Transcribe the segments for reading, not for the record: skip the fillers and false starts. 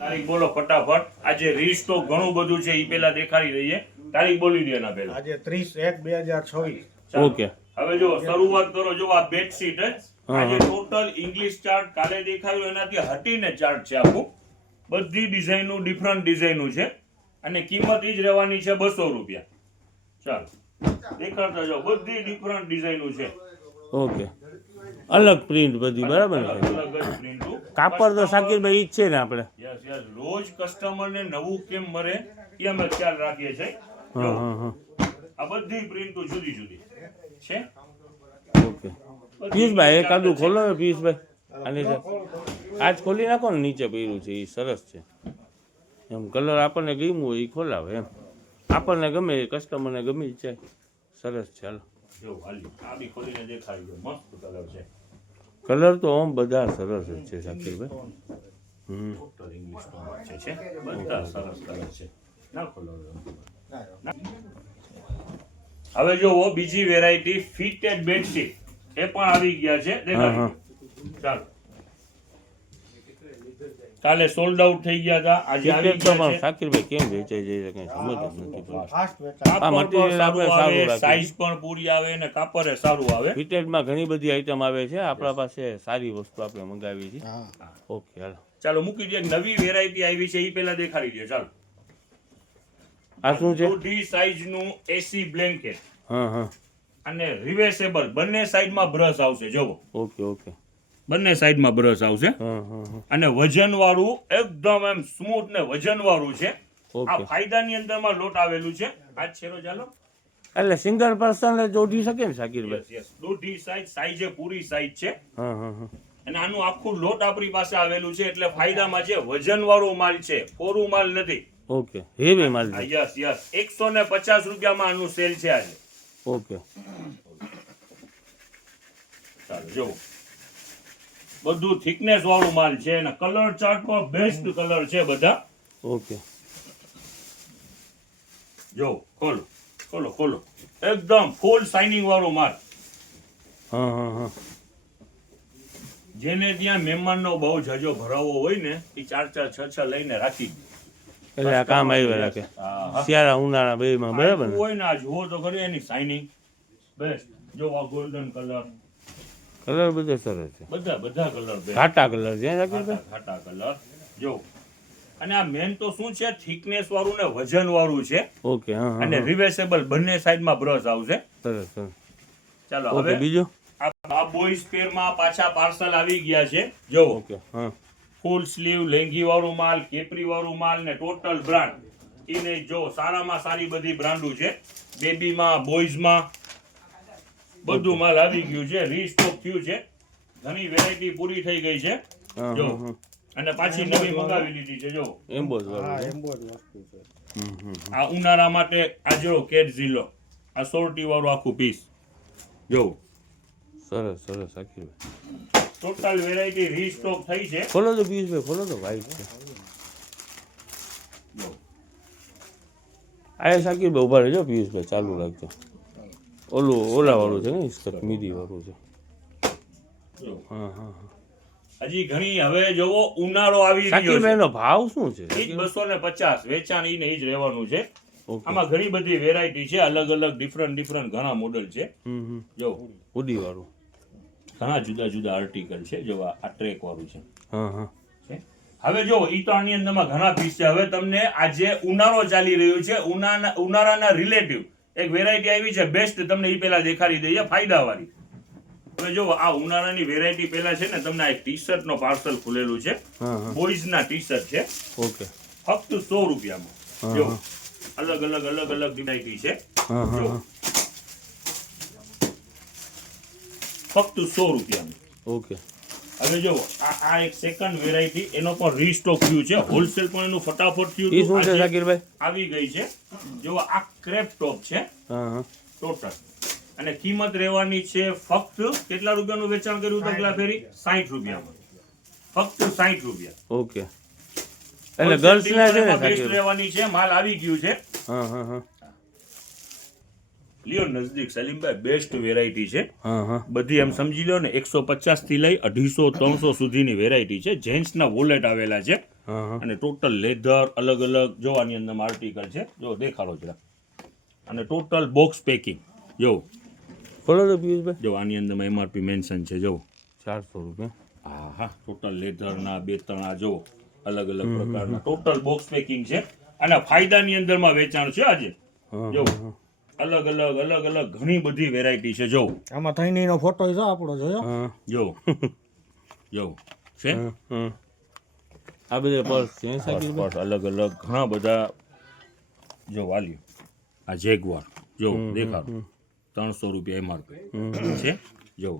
તારીખ બોલો ફટાફટ. આજે રીસ્ટોક ઘણું બધું છે, ઈ પેલા દેખાડી દઈએ. તારીખ બોલી દે એના પેલા. આજે 30/1/2026. ઓકે. હવે જો શરૂઆત કરો. જો આ બેડશીટ જ આજે ટોટલ ઇંગ્લિશ ચાર્ટ કાલે દેખાયું એનાથી હટીને ચાર્ટ છે આખું. બધી ડિઝાઇનનું ડિફરન્ટ ડિઝાઇનનું છે અને કિંમત ઈ જ રહેવાની છે 200 રૂપિયા. ચાલો દેખાડતા જાઓ. બધી ડિફરન્ટ ડિઝાઇનનું છે. ઓકે. અલગ પ્રિન્ટ બધી બરાબર ને? અલગ જ પ્રિન્ટું. કાપડ તો શાકિરભાઈ ઈ જ છે ને આપણે? Yes yes. રોજ કસ્ટમરને નવું કેમ મળે એ અમે ખ્યાલ રાખીએ છીએ. હા હા હા. આ બધી પ્રિન્ટો જુદી જુદી છે. ઓકે. પિયુષભાઈ એકાદું ખોલો ને પિયુષભાઈ. આની આજ ખોલી નાખો ને, નીચે પહેર્યું છે એ સરસ છે. એમ કલર આપણને ગમ્યું હોય એ ખોલાવે એમ. આપણને ગમે એ કસ્ટમરને ગમી જ જાય. સરસ છે. હાલો જો હાલી આ બી ખોલીને દેખાડી દો. મસ્ત કલર છે. કલર તો આમ બધા સરસ જ છે શાકિરભાઈ. ટોટલ ઇંગ્લિશ છે. બધા સરસ કલર છે. ના ખોલો. હવે જોવો બીજી વેરાયટી ફિટેડ બેડશીટ એ પણ આવી ગયા છે. દેખાડી. ચાલો કાલે સોલ્ડ આઉટ થઈ ગયા હતા. આજે આવી ગયા છે. શાકિરભાઈ કેમ વેચાઈ જાય કઈ સમજ જ નથી. ફાસ્ટ વેચાણ. આ મટીરિયલ આપણે સારું રાખીએ. સાઈઝ પણ પૂરી આવે અને કાપડ સારું આવે. ફિટેડમાં ઘણી બધી આઈટમ આવે છે. આપણા પાસે સારી વસ્તુ આપણે મંગાવી છે. હા. ઓકે હાલો. ચાલો મૂકી દે. નવી વેરાયટી આવી છે એ પેલા દેખાડી દે. ચાલો આ શું છે? 2D સાઈઝ નું એસી બ્લેન્કેટ હા હા. અને રિવેર્સેબલ. બંને સાઈડમાં બ્રશ આવશે. જોવો ઓકે ઓકે. બંને સાઈડમાં બ્રશ આવશે હા હા હા. અને વજન વાળું એકદમ એમ સ્મૂથ ને વજન વાળું છે. આ ઓકે. ફાયદાની અંદરમાં લોટ આવેલું છે. આ છેરો ચાલો. એટલે સિંગલ પર્સન જોડી શકે ને શાકિરભાઈ? Yes yes. 2D સાઈઝ એ પૂરી સાઈઝ છે હા હા હા. અને આનું આખું લોટ આપણી પાસે આવેલું છે એટલે ફાયદામાં છે. વજન વાળો માલ છે, કોરું માલ નથી. ઓકે. હેવી માલ છે. Yes yes. 150 રૂપિયામાં આનું સેલ છે આજે. ઓકે. ચાલો જો બધું થિકનેસ વાળું માલ છે અને કલર ચાર્ટ પર બેસ્ટ કલર છે બધા. ઓકે. જો ખોલો ખોલો ખોલો. એકદમ ફૂલ શાઇનિંગ વાળો માલ. હા હા હા. જેને ત્યાં મહેમાનનો બહુ જાજો ભરાવો હોય ને એ 4 4 6 6 લઈને રાખી દે. એટલે આ કામ આવ્યા રાખે. હા હા. શિયાળા ઉનાળા બેમાં બરાબર ને? હોય ને આ જુઓ તો ખરી એની શાઇનિંગ બેસ્ટ. જો આ ગોલ્ડન કલર. કલર બધો સરસ છે. બધા કલર બેસ્ટ. ઘાટા કલર છે શાકિરભાઈ? ઘાટા કલર. જો અને આ મેન તો શું છે, થિકનેસ વાળું ને વજન વાળું છે ઓકે. હા હા અને રિવેર્સેબલ. બંને સાઈડમાં બ્રશ આવશે. સરસ સરસ. ચાલો ઓકે. હવે બીજું? આ બોયઝ પેરમાં પાછા પાર્સલ આવી ગયા છે. જો ઓકે. હા. ફૂલ સ્લીવ લેંગી વાળું માલ, કેપરી વાળું માલ ને ટોટલ બ્રાન્ડ. એને જો સારામાં સારી બધી બ્રાન્ડો છે. બેબીમાં, બોયઝમાં બધું માલ આવી ગયું છે. રીસ્ટોક થયું છે. ઘણી વેરાયટી પૂરી થઈ ગઈ છે. હા જો હા. અને પાછી નવી મંગાવી લીધી છે. જો એમ્બોઝ હા, વાળું. એમ્બોઝ વસ્તુ છે. આ ઉનાળા માટે આ જો કેટ ઝીલો આ સોરટી વાળું આખું પીસ. જો સરસ સરસ શાકિરભાઈ. ટોટલ વેરાયટી રીસ્ટોક થઈ છે. ખોલો તો પિયુષભાઈ, ખોલો તો. વાઈટ છે. જો આ શાકિરભાઈ ઉભા રહેજો. પિયુષભાઈ ચાલુ રાખજો. ઓલા વાળું છે ને સ્કર્ટ, મીડી વાળું છે. જો હા હા હા. હજી ઘણી. હવે જોવો ઉનાળો આવી રહ્યો છે. શાકિરભાઈ નો ભાવ શું છે? ઈ જ 250 વેચાણ ઈ ને ઈ જ રહેવાનું છે. ઓકે. આમાં ઘણી બધી વેરાયટી છે. અલગ અલગ ડિફરન્ટ ઘણા મોડલ છે. જો હુડી વાળું. ઘણા જુદા જુદા આર્ટિકલ છે. જો આ ટ્રેક વાળું છે. હા હા. છે. હવે જો ઈ તો આની અંદરમાં ઘણા પીસ છે. હવે તમને આજે ઉનાળો ચાલી રહ્યો છે. ઉનાળાના રિલેટિવ એક વેરાયટી આવી છે બેસ્ટ. તમને ઈ પહેલા દેખાડી દઈએ ફાયદા વાળી. હવે જો આ ઉનાળાની વેરાયટી પહેલા છે ને તમને આ એક ટી શર્ટ નો પાર્સલ ખુલેલું છે. હા હા. બોયઝ ના ટી શર્ટ છે. ઓકે. ફક્ત 100 રૂપિયામાં. જો અલગ અલગ વેરાયટી છે. હા હા જો હા. ફક્ત 100 રૂપિયામાં. ઓકે. હવે જો આ એક સેકન્ડ વેરાયટી એનો પણ રીસ્ટોક થયું છે. હોલસેલ પણ એનું ફટાફટ થયું એ શું છે આજે શાકિરભાઈ? આવી ગઈ છે. જો આ ક્રેપ ટોપ છે હા હા. ટોટલ અને કિંમત રહેવાની છે ફક્ત કેટલા રૂપિયાનું વેચાણ કર્યું તો પેલા ફેરી 60 રૂપિયામાં. ફક્ત 60 રૂપિયા. ઓકે. એટલે ગર્લ્સ ના છે ને બેસ્ટ શાકિરભાઈ? રહેવાની છે. માલ આવી ગયું છે. હા હા હા. લ્યો નજદીક સલીમભાઈ. બેસ્ટ વેરાયટી છે. હા હા. બધી એમ સમજી લો ને 150 થી લઈ 250 300 સુધીની વેરાયટી છે. જેન્ટ્સના વોલેટ આવેલા છે. હા હા અને ટોટલ લેધર અલગ અલગ જો આની અંદરમાં આર્ટિકલ છે, જો દેખાડો જરા. અને ટોટલ બોક્સ પેકિંગ જો ખોલો તો પિયુષભાઈ. જો આની અંદરમાં એમઆરપી મેન્શન છે જો. 400 રૂપિયા. હા હા ટોટલ લેધરના 2-3 આ જો અલગ અલગ પ્રકારના ટોટલ બોક્સ પેકિંગ છે. અને ફાયદાની અંદરમાં વેચાણ છે આજે હા, જો અલગ અલગ ઘણી બધી વેરાયટી છે જો આમાં થઈનીનો ફોટો છે આપણો જોયો. હા જો જો છે હા, હા. આ બધા પર્સ છે સાકીરભાઈ. પર્સ અલગ અલગ ઘણા બધા જો વાલ્યુ આ જેગવાર જો દેખાડો 300 રૂપિયા એમઆરપી છે જો.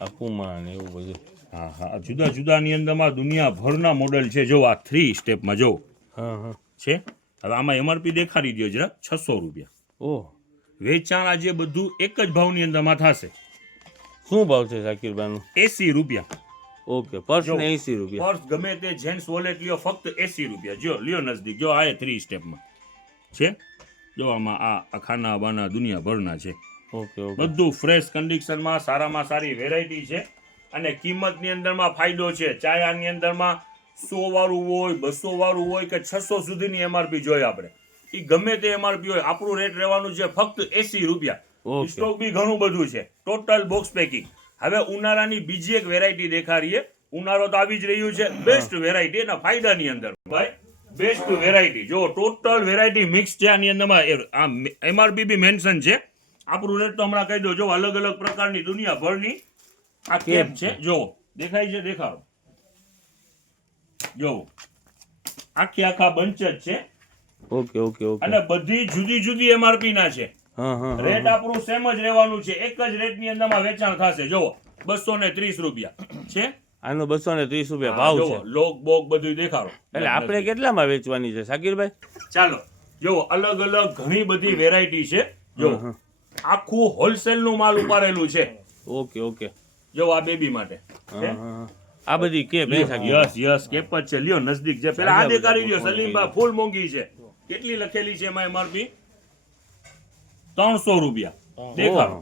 આ પુમા ને એવું બધું. હા હા જુદા જુદાની અંદરમાં દુનિયાભરના મોડલ છે જો આ 3 સ્ટેપમાં જો હા હા. છે. હવે આમાં એમઆરપી દેખાડી દો જરા 600 રૂપિયા. ઓહ, વેચાણ આજે બધું એક જ ભાવની અંદરમાં થશે શું ભાવ છે સાકીરભાઈનું? 80 રૂપિયા. ઓકે, પર્સ જો. ને 80 રૂપિયા. પર્સ ગમે તે જેન્ટ્સ વોલેટ લ્યો ફક્ત 80 રૂપિયા. જો લ્યો નજદીક જો આ 3 સ્ટેપમાં છે જો આમાં આ ખાના બાના દુનિયાભરના છે ઓકે ઓકે. બધું ફ્રેશ કન્ડિશનમાં સારામાં સારી વેરાયટી છે. અને કિંમતની અંદરમાં ફાયદો છે. ચાહે આની અંદરમાં 100 વાળું હોય 200 વાળું હોય કે 600 સુધીની એમઆરપી જોઈએ આપણે એ ગમે તે એમઆરપી હોય આપણું રેટ રહેવાનું છે ફક્ત 80 રૂપિયા. ઓકે. સ્ટોક બી ઘણું બધું છે ટોટલ બોક્સ પેકિંગ. હવે ઉનાળાની બીજી એક વેરાયટી દેખાડીએ. ઉનાળો તો આવી જ રહ્યું છે. બેસ્ટ વેરાયટી એના ફાયદાની અંદર ભાઈ બેસ્ટ વેરાયટી જો ટોટલ વેરાયટી મિક્સ છે આની અંદરમાં આ એમઆરપી બી મેન્શન છે. આપણું રેટ તો હમણાં કહી દો જો અલગ અલગ પ્રકારની દુનિયાભરની આ કેપ છે જો દેખાય છે દેખાડો જો આખા બંચ જ છે ઓકે ઓકે ઓકે. અને બધી જુદી જુદી એમઆરપી ના છે. હા હા રેટ આપણું સેમ જ રહેવાનું છે. એક જ રેટની અંદરમાં વેચાણ થશે જો 230 રૂપિયા છે. આનો 230 રૂપિયા ભાવ છે. લોક બોક બધું દેખાડો એટલે આપણે કેટલામાં વેચવાની છે સાકીરભાઈ? ચાલો જો અલગ અલગ ઘણી બધી વેરાયટી છે જો આખું હોલસેલ નું માલ ઉપાડેલું છે. Okay okay. જો આ બેબી માટે છે. હા હા. આ બધી કેપ હે સાકીરભાઈ? યસ કેપ જ છે લ્યો નજદીક છે. પેલા આ દેખાડી લ્યો સલીમભાઈ ફૂલ મોંઘી છે. કેટલી લખેલી છે એમાં એમઆરપી 300 રૂપિયા દેખાડો.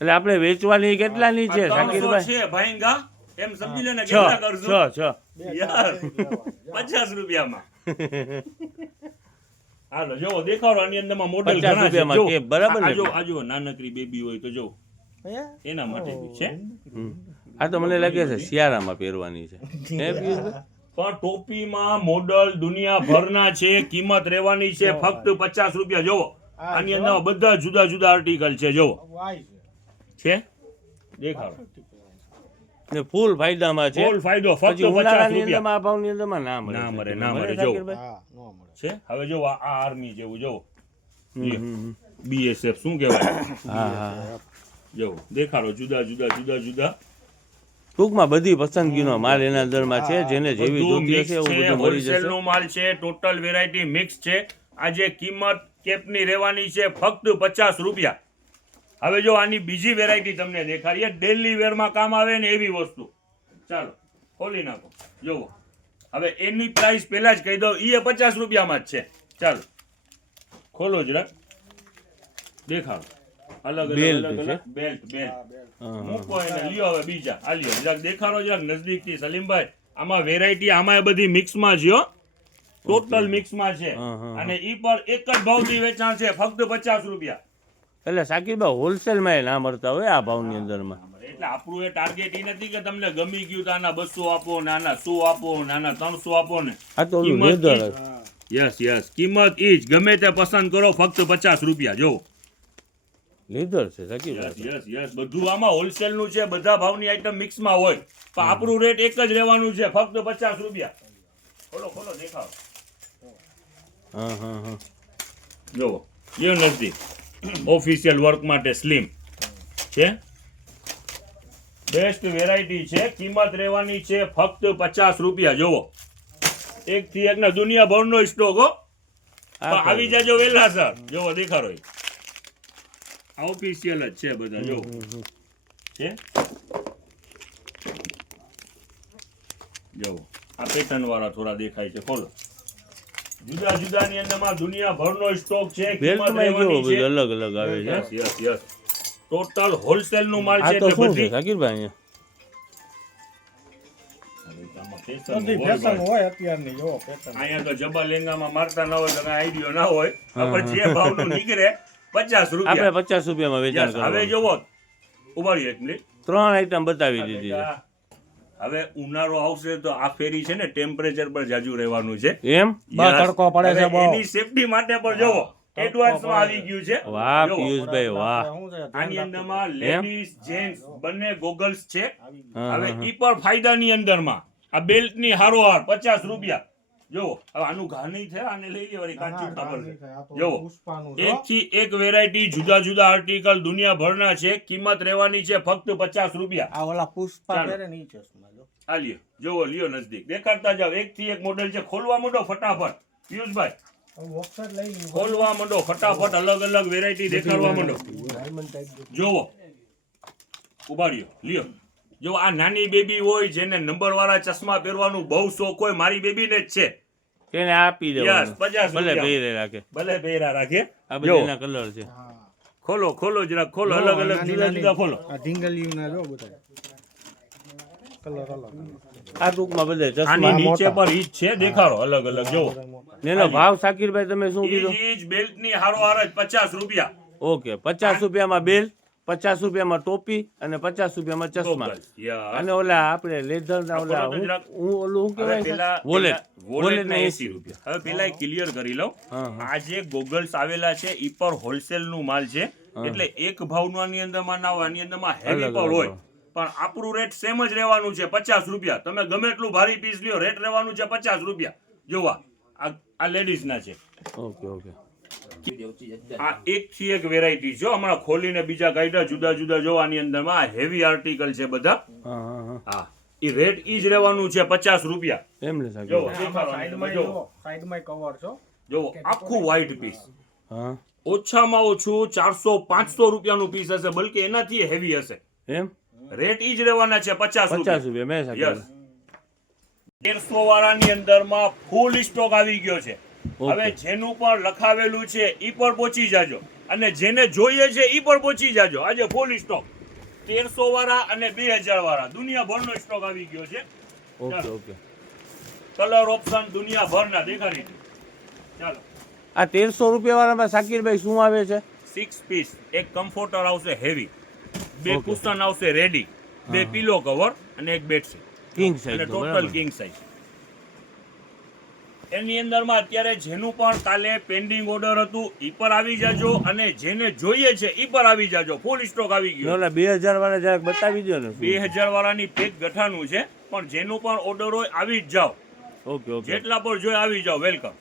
એટલે આપણે વેચવાની કેટલાની છે 300 સાકીરભાઈ? છે ભાઈંગા એમ સમજી લે ને છ કેટલા કરજો છ યાર 50 રૂપિયામાં હાલો જો દેખાડો આની અંદરમાં મોડેલ 50 ઘણા છે રૂપિયામાં જો કેપ, બરાબર ને? આ જો નાનકડી બેબી હોય તો જો એના માટે બી છે. આ તો મને લાગે છે શિયાળામાં પહેરવાની છે હે પિયુષભાઈ? પણ ટોપીમાં મોડલ દુનિયાભરના છે. કિંમત રહેવાની છે ફક્ત 50 રૂપિયા. જોવો આની અંદર બધા જુદા જુદા આર્ટિકલ છે જોવો છે દેખાડો ને ફૂલ ફાયદામાં છે. ફૂલ ફાયદો ફક્ત પછી 50 ઉનાળાની રૂપિયા અંદરમાં આ ભાવની અંદરમાં ના મળે. ના મળે, સાકીરભાઈ? ના મળે, જો. સાકીરભાઈ? હા નો મળે. છે. હવે જો આ આર્મી જેવું જો હમ, હમ. બીએસએફ શું કહેવાય હા હા. જો દેખાડો જુદા જુદા ટૂંકમાં બધી પસંદગીનો માલ એના અંદરમાં છે. જેને જેવી બધું જોતી mix હશે એવું છે, બધું મળી wholesale જશે. નો માલ છે. ટોટલ વેરાયટી મિક્સ છે. આજે કિંમત કેપની રહેવાની છે ફક્ત 50 રૂપિયા. હવે જો આની બીજી વેરાયટી તમને દેખાડીએ ડેલી વેરમાં કામ આવે ને એવી વસ્તુ. ચાલો ખોલી નાખો જોવો. હવે એની પ્રાઇસ પહેલા જ કહી દઉં એ 50 રૂપિયામાં જ છે. ચાલો ખોલો જરા દેખાડો અલગ Belt અલગ છે. બેલ્ટ હા, મૂકો એને લ્યો હવે બીજા આ લ્યો જરાક દેખાડો જરાક નજદીકથી સલીમભાઈ. આમાં વેરાયટી આમાં એ બધી મિક્સમાં છે હો. ટોટલ મિક્સમાં છે હા, હા. અને ઈ પર એક જ ભાવથી વેચાણ છે ફક્ત 50 રૂપિયા. એટલે સાકીરભાઈ હોલસેલમાં એ ના મળતા હોય આ ભાવની અંદરમાં. એટલે આપણું એ ટાર્ગેટ ઈ નથી કે તમને ગમી ગયું તો આના 200 આપો ને આના 100 આપો ને આના 300 આપો ને. આ તો ઓલું કિંમત લેધર ઈ જ. યસ કિંમત ઈ જ ગમે તે પસંદ કરો ફક્ત 50 રૂપિયા. જો લેધર છે સાકીરભાઈ. યસ બધું આમાં હોલસેલ નું છે. બધા ભાવની આઈટમ મિક્સમાં હોય પણ આપણું રેટ એક જ રહેવાનું છે ફક્ત 50 રૂપિયા. ખોલો દેખાડો હા હા હા. જોવો લ્યો નજદીક ઓફિશિયલ વર્ક માટે સ્લિમ છે. બેસ્ટ વેરાયટી છે. કિંમત રહેવાની છે ફક્ત 50 રૂપિયા. જોવો એક થી એક ના દુનિયાભરનો સ્ટોક હો. પણ આવી જાજો વેલા સર. જોવો દેખાડો આ ઓફિશિયલ જ છે બધા જો છે. જોવો આ પેટર્ન વાળા થોડા દેખાય છે. ખોલો જુદા જુદાની અંદરમાં દુનિયાભરનો સ્ટોક છે. કિંમત બેલ્ટમાં કેવો રહેવાની છે. બધું અલગ અલગ આવે છે. યસ ટોટલ હોલસેલ નું માલ આ છે તો એટલે શું છે બધી સાકીરભાઈ? અહીંયા આમાં fashion બધી હોય ફેશન ભાઈ. હોય અત્યારની જો ફેશન અહીંયા તો જબા લેંગામાં મારતા ના હોય તો કઈ આઈડિયો ના હોય આપણે જે ભાવનું નીકળે 50 રૂપિયા આપણે 50 રૂપિયામાં વેચાણ Yes, હવે કરવાનું જોવો ઉભારી એક મિનિટ 3 આઈટમ બતાવી દીધી છે હવે ઉનાળો આવશે તો આ ફેરી છે ને ટેમ્પરેચર પર જાજુ રહેવાનું છે એમ બહુ Yes. તડકો પડે છે હવે બહુ. એની સેફટી માટે પણ જોવો એડવાન્સમાં આવી ગયું છે વાહ જોવો. પિયુષભાઈ વાહ શું છે આની અંદરમાં લેડીઝ જેન્ટ્સ બંને ગોગલ્સ છે હા, હવે હા. ઈ પણ ફાયદાની અંદરમાં આ બેલ્ટ ની હારોહાર 50 રૂપિયા જોવો હવે આનું ઘા નહીં થાય આને લઈ લેવાની કાચી ખબર છે જોવો પુષ્પાનું એક થી એક વેરાયટી જુદા જુદા આર્ટિકલ દુનિયાભરના છે કિંમત રહેવાની છે ફક્ત 50 રૂપિયા આ ઓલા પુષ્પા ચાલો. પહેરે ને ઈ ચશ્મા જો આ લ્યો જોવો લ્યો નજદીક દેખાડતા જાવ એક થી એક મોડેલ છે ખોલવા માંડો ફટાફટ પિયુષભાઈ વોક્સર લઈ લીધું ખોલવા માંડો ફટાફટ અલગ અલગ વેરાયટી દેખાડવા માંડો જોવો ઉભાડ્યો લ્યો જો આ નાની બેબી હોય જેને નંબર વાળા ચશ્મા પહેરવાનું બહુ શોખ હોય મારી બેબીને જ છે તેને આપી Yes, દેવાનું 50 ભલે રૂપિયા. પહેરે રાખે ભલે પહેરા રાખે આ જો બધાના કલર છે ખોલો ખોલો જરા ખોલો અલગ અલગ જુદા જુદા ખોલો આ ઢીંગલીયું ના જો બધા કલર અલગ આ ટૂંકમાં બધા ચશ્મા આની નીચે મોટા. પર ઈ જ છે દેખાડો અલગ અલગ જો એનો ભાવ સાકીરભાઈ તમે શું કીધું ઈ બેલ્ટ ની હારોહાર જ 50 રૂપિયા ઓકે 50 રૂપિયામાં બેલ 50 રૂપિયામાં ટોપી અને 50 રૂપિયામાં ચશ્મા યા. અને ઓલા આપણે લેધર ના ઓલા ખોલો તો જરાક. હું ઓલું શું હવે કહેવાય પેલા છે વોલેટ વોલેટ ના 80 80 રૂપિયા હવે પેલા ક્લિયર કરી લઉં હા, હા. આ જે ગોગલ્સ આવેલા છે ઈ પર હોલસેલ નું માલ છે એટલે એક ભાવનું આની અંદરમાં ના હોય આની અંદરમાં હેવી અલગ પણ અલગ હોય હોય. પણ આપણું રેટ સેમ જ રહેવાનું છે 50 રૂપિયા તમે ગમે એટલું ભારી પીસ લ્યો રેટ રહેવાનું છે 50 રૂપિયા જોવા આ લેડીઝ ના છે ઓકે ઓકે આ એક થી એક વેરાયટી છે હમણાં ખોલીને બીજા કાઢ્યા જુદા જુદા જો આની અંદરમાં હેવી આર્ટિકલ છે બધા હા હા હા હા ઈ રેટ ઈ જ રહેવાનું છે 50 રૂપિયા એમ ને જો સાકીરભાઈ સાઈડમાં જો સાઈડમાં કવર છો જો આખું વ્હાઈટ પીસ હા ઓછામાં ઓછું 400-500 રૂપિયાનું પીસ હશે બલકે એનાથી હેવી હશે એમ રેટ ઈ જ રહેવાના છે 50 50 રૂપિયા રૂપિયા મેં યસ સાકીરભાઈ 1300 વાળાની અંદરમાં ફૂલ સ્ટોક આવી ગયો છે Okay. હવે જેનું પણ લખાવેલું છે ઈ પર પહોંચી જાજો અને જેને જોઈએ છે ઈ પર પહોંચી જાજો આજે ફૂલ સ્ટોક 1300 વાળા અને 2000 વાળા દુનિયાભરનો સ્ટોક આવી ગયો છે ઓકે ઓકે કલર ઓપ્શન દુનિયાભરના દેખાડી દઉં. ચાલો આ 1300 રૂપિયા વાળામાં સાકીરભાઈ શું આવે છે 6 પીસ એક કમ્ફર્ટર આવશે હેવી બે Okay. કુશન આવશે રેડી બે પીલો કવર અને એક બેડશીટ કિંગ અને સાઈઝ ટોટલ કિંગ સાઇઝ એની અંદરમાં અત્યારે જેનું પણ કાલે પેન્ડિંગ ઓર્ડર હતું ઈ પર આવી જાજો અને જેને જોઈએ છે ઈ પર આવી જાજો ફૂલ સ્ટોક આવી ગયો ઓલા 2000 વાળા જરાક બતાવી દો ને 2000 વાળાની પેક ગઠાનું છે પણ જેનું પણ ઓર્ડર હોય આવી જ જાઓ ઓકે ઓકે જેટલા પર જોઈએ આવી જાઓ વેલકમ